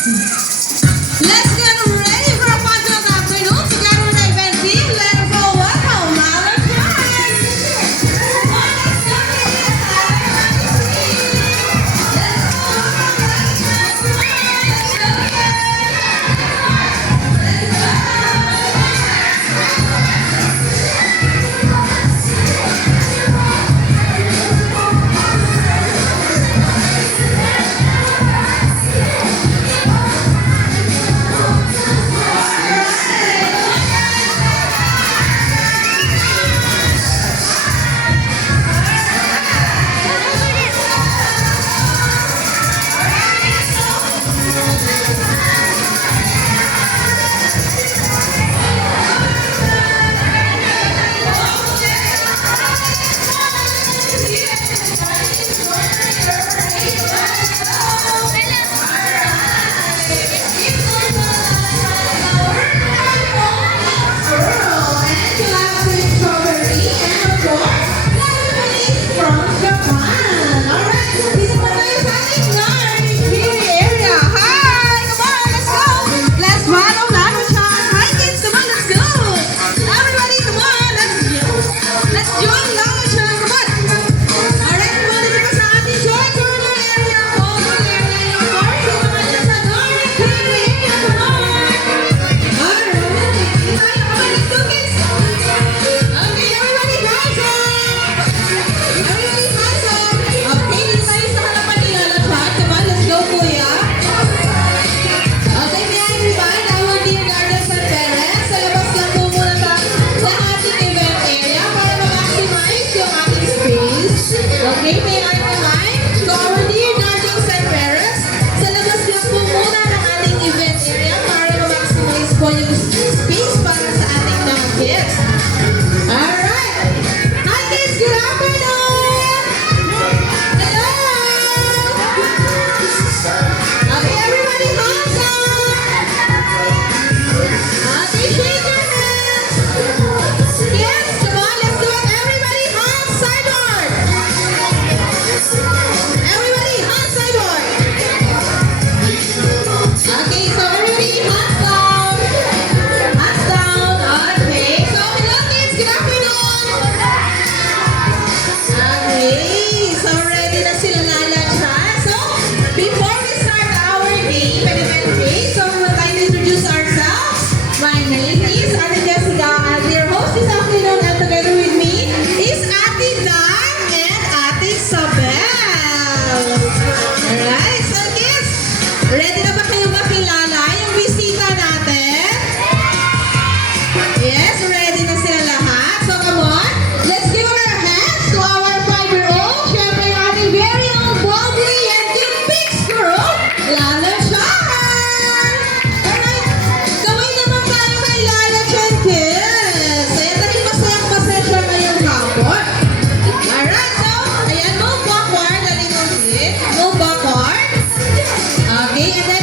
Let's get ready for a fun-filled afternoon together with our event team. Let us all welcome Alan Okay, may I remind to our dear Narding San Perez, sa labas lang po muna ng ating event area para ma-maximize po yung space para sa ating mga kids. Alright! Hi kids, good afternoon! Hello! Okay, everybody, hands up! Okay, shake your hands! Yes, come on, let's do it! Everybody, hands sideward! Everybody, hands sideward! Okay, so everybody, hands down! Hands down! Okay, so hello kids, good afternoon! Okay, so ready na sila lunch, ha? So, before we start our game, event day, so we would like to introduce ourselves. My name is Ate Jessica, and your host this afternoon, and together with me is Ate Dan and Ate Isabel. Alright, so kids, ready na ba kayo makilala yung bisita natin? Yes, ready na sila lahat. So come on, let's give our hands to our 5-year-old. Siyempre yung ating very own bubbly and cute big girl, Lala Chan! Alright, kaway naman tayo kay Lala Chan, kids. Ayan, dahil masayang-masaya siya ngayong hapon. Alright, so, ayan, no backward, dali mo ulit. No backward. Okay, and then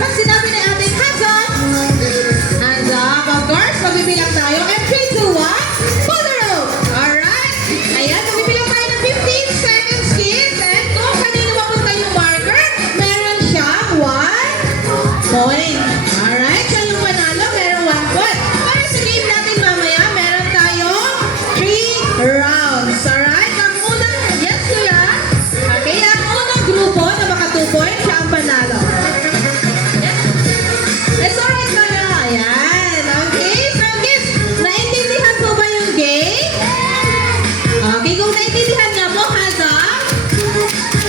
Pag sinabi ni ate, hands up! Hands up, of course. Magbibilang tayo. And 3, 2, 1, pull the rope! Alright? Ayan, magbibilang tayo ng 15 seconds, kids. And kung kanino mapunta yung marker, meron siyang 1 point. Alright? Siya yung panalo, meron 1 point. Para sa game natin mamaya, meron tayong 3 rounds. Alright? Ang unang, yes kuya? Okay, ang unang grupo na maka 2 points, siya ang panalo. It's alright kuya. Ayan. Okay, so kids, naintindihan po ba yung game? Okay, kung naintindihan nga po, hands up.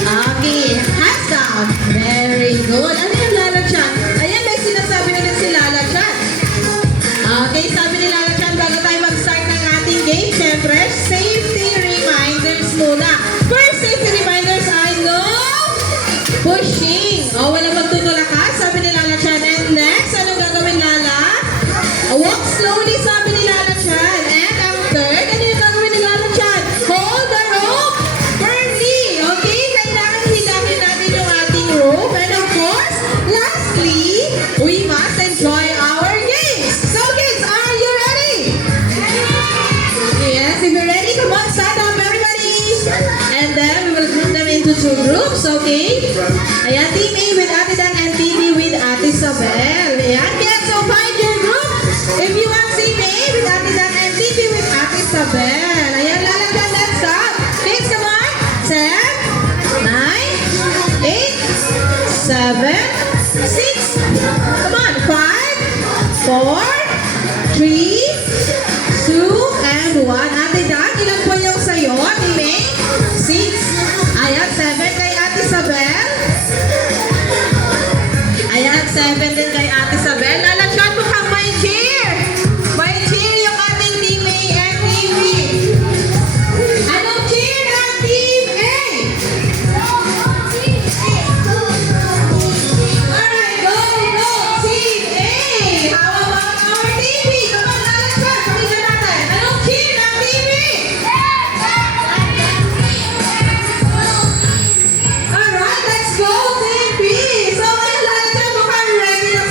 Okay, hands down. Very good. Ano yung Lala Chan? Ayan, may sinasabi na din si Lala Chan. Okay, sabi ni Lala Chan, bago tayo mag-start ng ating game, syempre, safety reminders muna. First safety reminders ay no pushing. O, walang magtutulakas, sabi ni Lala Chan. And next, anong gagawin, Lala? Walk slowly, sabi ni Lala Chan. And ang third, ano yung gagawin ni Lala Chan? Hold the rope firmly. Okay, kailangan hilangin natin yung ating rope. And of course, lastly, we must enjoy our games. So kids, are you ready? Yes, if you're ready, come on, stand up everybody. And then we will group them into 2 groups, okay? Ayan, Team A with Ate Dan and Team B with Ate Isabel. Ayan, kids, so find your group. If you want Team A with Ate Dan and Team B with Ate Isabel. Ayan, Lala Dan, let's start. Kids, come on. 10, 9, 8, 7, 6. Come on, 5, 4, 3, 2, and 1. Ate Dan, ilan po yung sa'yo? Team A? 6. Ayan, 7 kay Ate Isabel. Ayan, 7 din kay Ate Isabel. Lala Chan, mukhang may cheer. May cheer yung ating Team A and Team B. Anong cheer ng Team A? Alright, go, go, Team A! How about our Team B? Come on, Lala Chan, pakinggan natin. Anong cheer ng Team B? Alright, let's go, Team B! So, ngayon, Lala Chan, mukhang ready na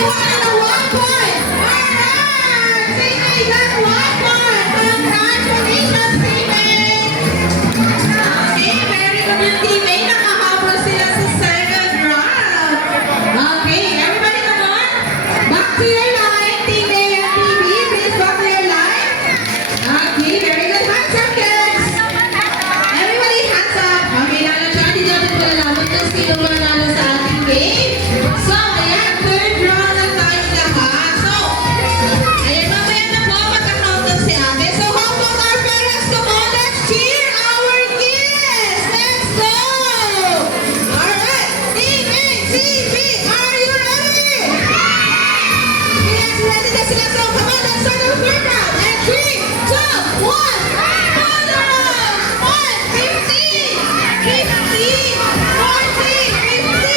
1 point. Alright! Teammate got 1 point. Congratulations, teammate! Okay, very good yung teammate. Nakahabol sila sa second round. Okay, everybody come on. Back to your line, teammate and TV. Please back to your line. Okay, very good. Hands up, kids. Everybody hands up. Okay, Lala Chan, hindi natin malalaman kung sino manalo sa ating game. So, ayan, third round na tayo lahat. So, ayan, mamaya na po, magka-countdown si ate. So, how about our parents? Come on, let's cheer our kids. Let's go! Alright, teammate, TV, are you ready? Yes, ready na sila. So, come on, let's start our third round. And 3, 2, 1, follow! 15, 15, 14, 15,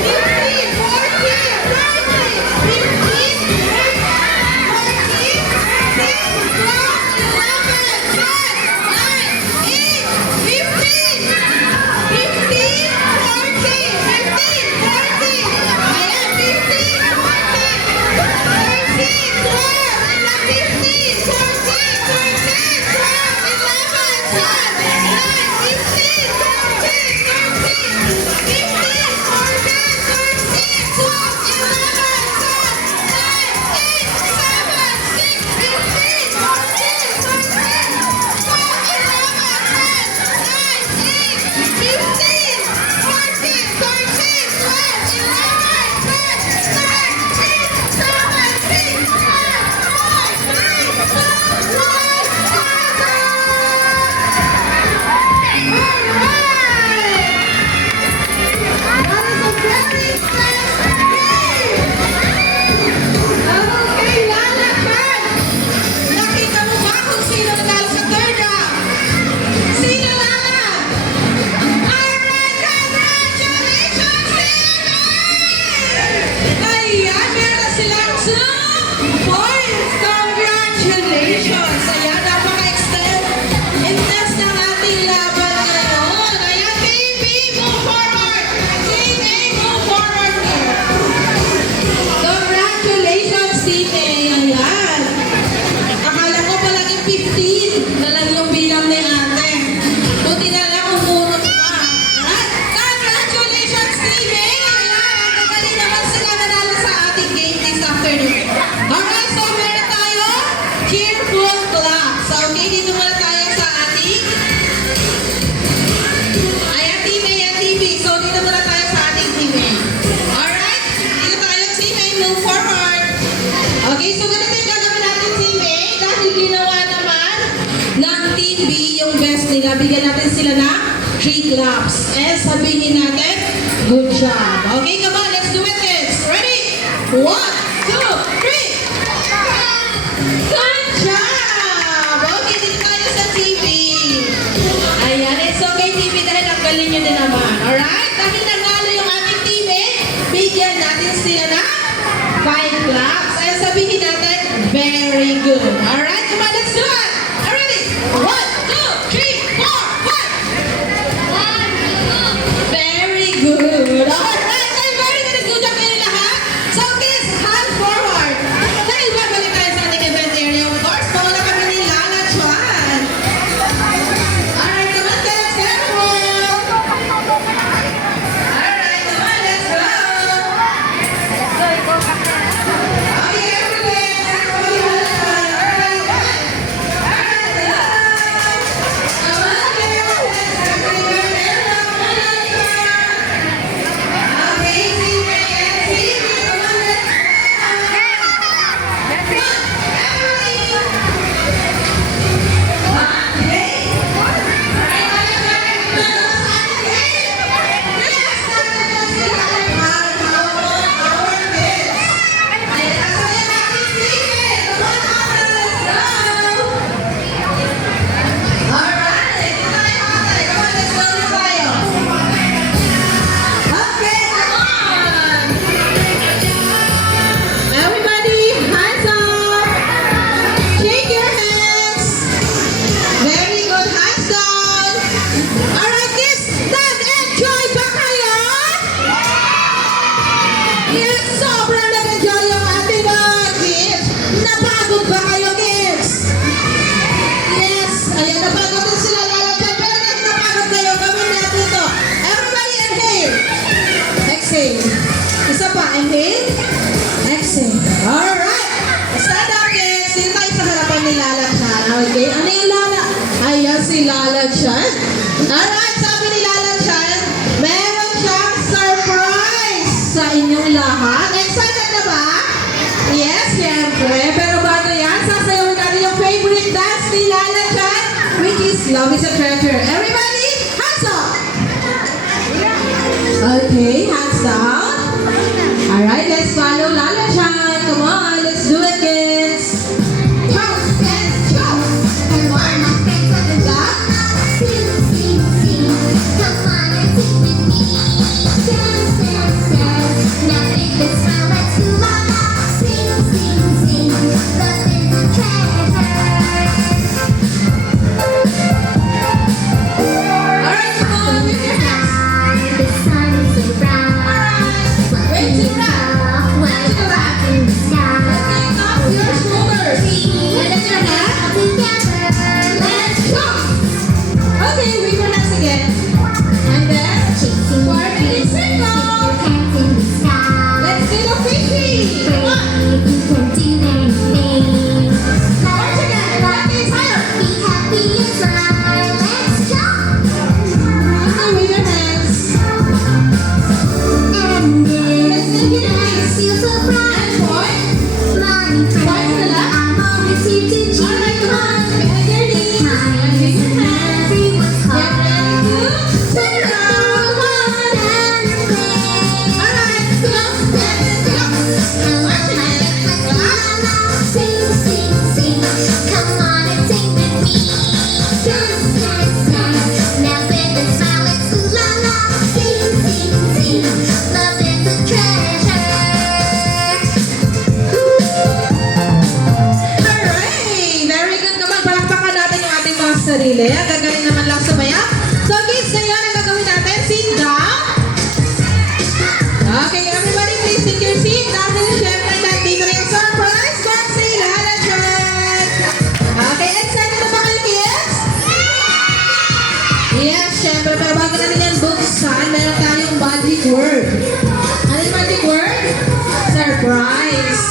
15, 14, 13, 15, Nakita mo ba kung sino nanalo sa third round? Sino Lala? Alright, congratulations, teammate! Ayan, meron na silang 2 points. Congratulations! Ayan, napaka-extend. Intense ng ating laban ngayon. Ayan, baby, move forward! Teammate, move forward here. Congratulations, teammate! Ayan. Akala ko palaging 15 na lang yung bilang ni ate. Buti na lang umunod pa. Alright, congratulations, teammate! Ayan, magaling naman sila nanalo sa ating game this afternoon. Okay, so meron tayo cheerful claps. Okay, dito muna tayo sa ating ayan, teammate and TV. So, dito muna tayo sa ating teammate. Alright, dito tayo, teammate, move forward. Okay, so ganito yung gagawin natin, teammate. Dahil ginawa naman ng Team B yung best nila, bigyan natin sila ng 3 claps. And sabihin natin, good job. Okay, come on, let's do it, kids. Ready? 1, 2, 3. Good job! Okay, dito tayo sa TV. Ayan, it's okay, TV, dahil ang galing nyo din naman. Alright? Dahil nanalo yung ating teammate, bigyan natin sila ng 5 claps. And sabihin natin, very good. Alright, come on, let's do it. Ready? 1, 2, 3, 4, 5. Very good. Alright, so very good. Good job kayo lahat. So, kids, hand forward. Dahil babalik tayo sa ating event area, of course, pauna kami ni Lala Chuan. Alright, come on, kids, careful. Alright, come on, let's go. Okay, everybody, everybody, alright. Yes, sobrang nag-enjoy Okay. Isa pa. Inhale. Exhale. Alright. Stand up, kids. Dito tayo sa harapan ni Lala Chan. Okay. Ano yung Lala? Ayan si Lala Chan. Alright. Sabi ni Lala Chan, meron siyang surprise sa inyong lahat. Excited na ba? Yes, siyempre. Pero bago yan, sasayawin natin yung favorite dance ni Lala Chan, which is Love is a Treasure. Everybody, hands up! Okay, hands down. Alright, let's follow Lala Chan. Come on, let's do it, kids. Jump and jump. And one more friends on the top. Sing, sing, sing. Come on and sing with me. Dance, dance, dance. Now make this smile, let's do our love. Sing, sing, sing. Love is a treasure. Alright, come on, with your hands. The sun is so bright. Wait till that. Welcome up in the sky. Lifting up your shoulders. And then your hand. Together, let's Go. Okay, wave your hands again. And then, chasing for a minute circle. hands in the sky. Let's do the fishy. Come on. You can do anything. Once again, practice higher. Be happy and smile. Let's jump. Okay, wave your hands. And this feels so bright. And point. Money friend, I'm always here to cheer Alright, you come on. on. Bend your knees. Time And is wave your hands. everyone's Get ready to heart. turn around. Alright, come on. Stand up. Once again. Sing, sing, sing. Come on and sing with me. Dance, dance, dance. Now with a smile, let's do la la. Sing, sing, sing. Love is a treasure. Hooray! Very good naman. Palakpakan natin yung ating mga sarili. Ang gagaling naman lang sumaya. So kids, ngayon ang gagawin natin, sit down. Okay, everybody please take your seat. Dahil syempre nandito na yung surprise box ni Lala Chan. Okay, excited na ba kayo kids? Yes, syempre. Pero bago natin yan buksan, meron tayong magic word. Ano yung magic word? Surprise.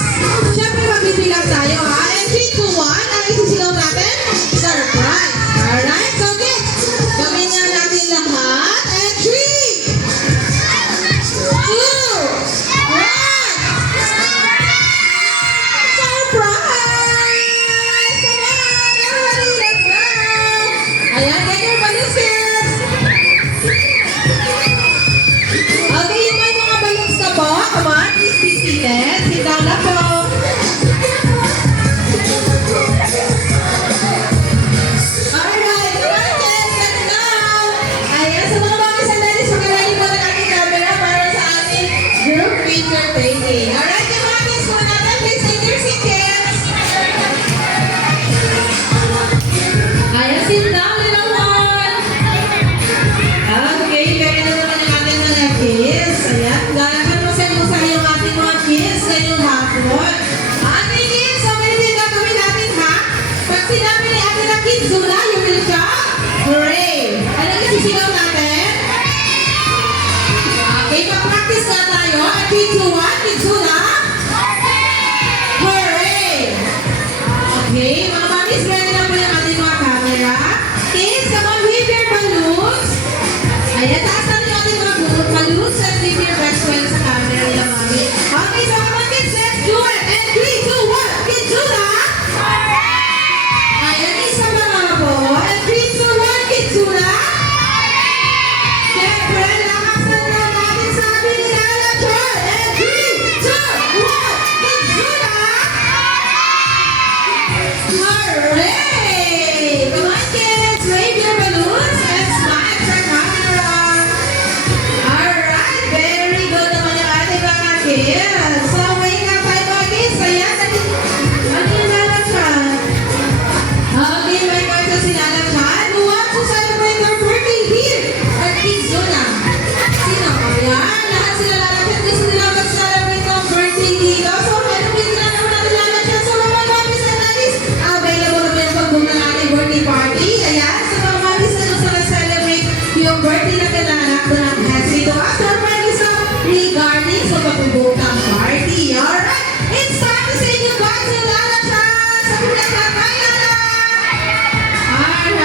Syempre, mabibilang tayo ha. And 3, 2, 1, ang isisigaw natin? Surprise. Alright, so kids, gawin nga natin lahat. And 3, 2, 1. Surprise! Come on, everybody, let's go! Ayan, get your balloons, kids. Okay, yung may mga balloons na po. Come on, please be seated. Sit down na po. Alright, come on, kids. Let's go! Ayan, sa mga mga sandali, pagkalayin mo ng ating camera para sa ating group picture taking. Alright, yung mga kids po natin, please take your seat, kids. Ayan, sit down, little one. Okay, kaya na naman ang ating mga kids. Ayan, ganahan mo sa yung ating mga kids ngayong hapon. Ating kids, so ganito yung gagawin natin ha. Pag sinabi ni ating na kids, Zula, you will shout, hooray! Ano yung sisigaw natin? Okay, mag-practice na tayo. At 3, 2, 1, kids, Zula, hooray! Okay, mga mamis, ready na po yung ating mga camera. Kids, come on, wave your balloons. Ayan, taas na yung ating mga balloons and give your best friend sa camera nila, mami. Okay, so come on, kids, let's do it. And 3, 2, 1, kids, do that. Ayan, isa pa nga po. And 3, 2, 1, kids, do that. Siyempre, lakasan na natin sabi ni Lala Chan. And 3, 2, 1, kids, do that. Hooray! Come on, kids, wave your balloons and smile sa camera. Alright, very good naman yung ating mga kids. So, wait lang tayo mga kids. Ayan, ano yung Lala Chan? Okay, may kwento si Lala Chan who wants to celebrate her birthday here at Kids Zona. Sino? Ayan, lahat sila Lala Chan. Gusto nila mag-celebrate ng birthday dito. So, ano yung ginagawa natin Lala Chan? So, mga mamis and daddies, available na ba yung pag-book ng ating birthday party? Ayan, so mga mamis na gusto na celebrate yung birthday na kailangan doon ang hands dito. After